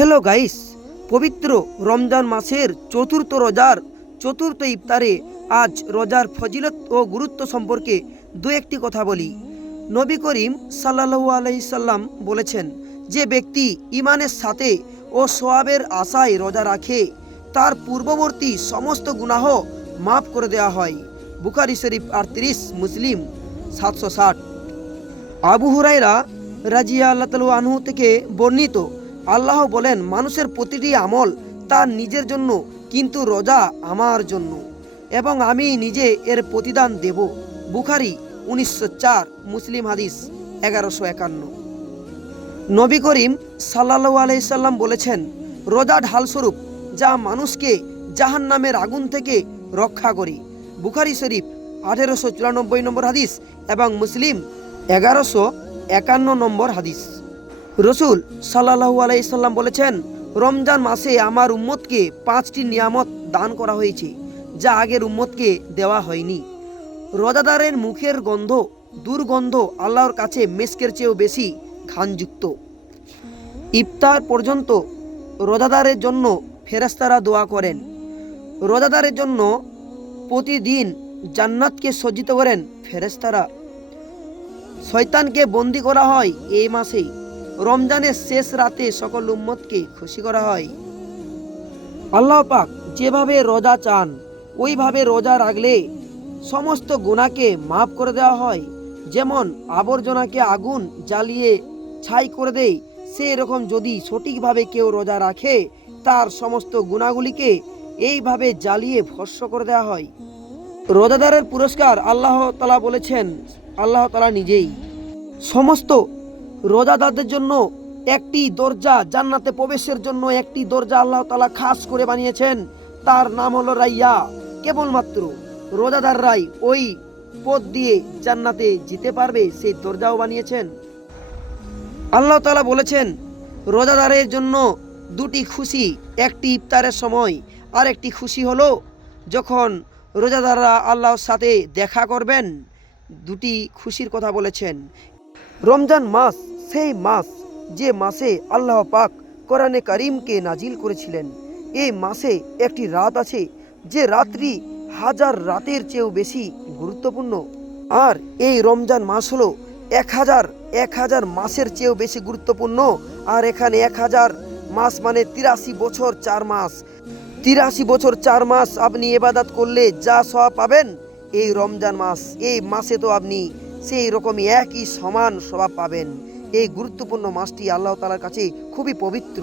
Hello guys, পবিত্র রমজান মাসের চতুর্থ রোজার চতুর্থ ইফতারে আজ রোজার ফজিলত ও গুরুত্ব সম্পর্কে দু একটি কথা বলি। নবী করিম সাল্লাল্লাহু আলাইহি সাল্লাম বলেছেন, যে ব্যক্তি ইমানের সাথে ও সোয়াবের আশায় রোজা রাখে তার পূর্ববর্তী সমস্ত গুনাহ মাফ করে দেওয়া হয়। বুখারী শরীফ 38, মুসলিম 760। আবু হুরায়রা রাদিয়াল্লাহু আনহু থেকে বর্ণিত, আল্লাহ বলেন, মানুষের প্রতিটি আমল তার নিজের জন্য, কিন্তু রোজা আমার জন্য, এবং আমি নিজে এর প্রতিদান দেব। বুখারী 1904, মুসলিম হাদিস 1151। নবী করিম সাল্লাল্লাহু আলাইহি সাল্লাম বলেছেন, রোজা ঢালস্বরূপ যা মানুষকে জাহান্নামের আগুন থেকে রক্ষা করে। বুখারী শরীফ 1894 নম্বর হাদিস এবং মুসলিম 1151 নম্বর হাদিস। রসুল সাল্লাল্লাহু আলাইহি সাল্লাম বলেছেন, রমজান মাসে আমার উম্মতকে 5টি নিয়ামত দান করা হয়েছে যা আগের উম্মতকে দেওয়া হয়নি। রোজাদারের মুখের গন্ধ, দুর্গন্ধ আল্লাহর কাছে মেস্কের চেয়েও বেশি ঘ্রাণযুক্ত। ইফতার পর্যন্ত রোজাদারের জন্য ফেরেশতারা দোয়া করেন। রোজাদারের জন্য প্রতিদিন জান্নাতকে সজ্জিত করেন ফেরেশতারা। শয়তানকে বন্দী করা হয় এই মাসেই। রমজানের শেষ রাতে সকল উম্মতকে খুশি করা হয়। আল্লাহ পাক যেভাবে রোজা চান ওইভাবে রোজা রাখলে সমস্ত গুনাহকে মাফ করে দেওয়া হয়। যেমন আবর্জনাকে আগুন জ্বালিয়ে ছাই করে দেয়, সেই রকম যদি সঠিকভাবে কেউ রোজা রাখে তার সমস্ত গুনাহগুলিকে এইভাবে জ্বালিয়ে ভস্ম করে দেওয়া হয়। রোজাদারের পুরস্কার আল্লাহ তাআলা বলেছেন, আল্লাহ তাআলা নিজেই সমস্ত রোজাদারদের জন্য একটি দরজা, জান্নাতে প্রবেশের জন্য একটি দরজা আল্লাহ তাআলা খাস করে বানিয়েছেন। তার নাম হলো রাইয়া। কেবলমাত্র রোজাদাররাই ওই পথ দিয়ে জান্নাতে যেতে পারবে, সেই দরজাও বানিয়েছেন। আল্লাহ তাআলা বলেছেন, রোজাদারের জন্য দুটি খুশি, একটি ইফতারের সময়, আর একটি খুশি হলো যখন রোজাদাররা আল্লাহর সাথে দেখা করবেন। দুটি খুশির কথা বলেছেন। রমজান মাস সেই মাস যে মাসে আল্লাহ পাক কোরআনে কারিমকে নাজিল করেছিলেন। এই মাসে একটি রাত আছে যে রাত্রি হাজার রাতের চেয়েও বেশি গুরুত্বপূর্ণ। আর এই রমজান মাস হলো 1000 মাসের চেয়েও বেশি গুরুত্বপূর্ণ। আর এখানে 1000 মাস মানে 83 বছর 4 মাস। 83 বছর 4 মাস আপনি ইবাদত করলে যা সওয়াব পাবেন, এই রমজান মাস, এই মাসে তো আপনি সেই রকমই একই সমান সওয়াব পাবেন। এই গুরুত্বপূর্ণ মাসটি আল্লাহ তাআলার কাছে খুবই পবিত্র।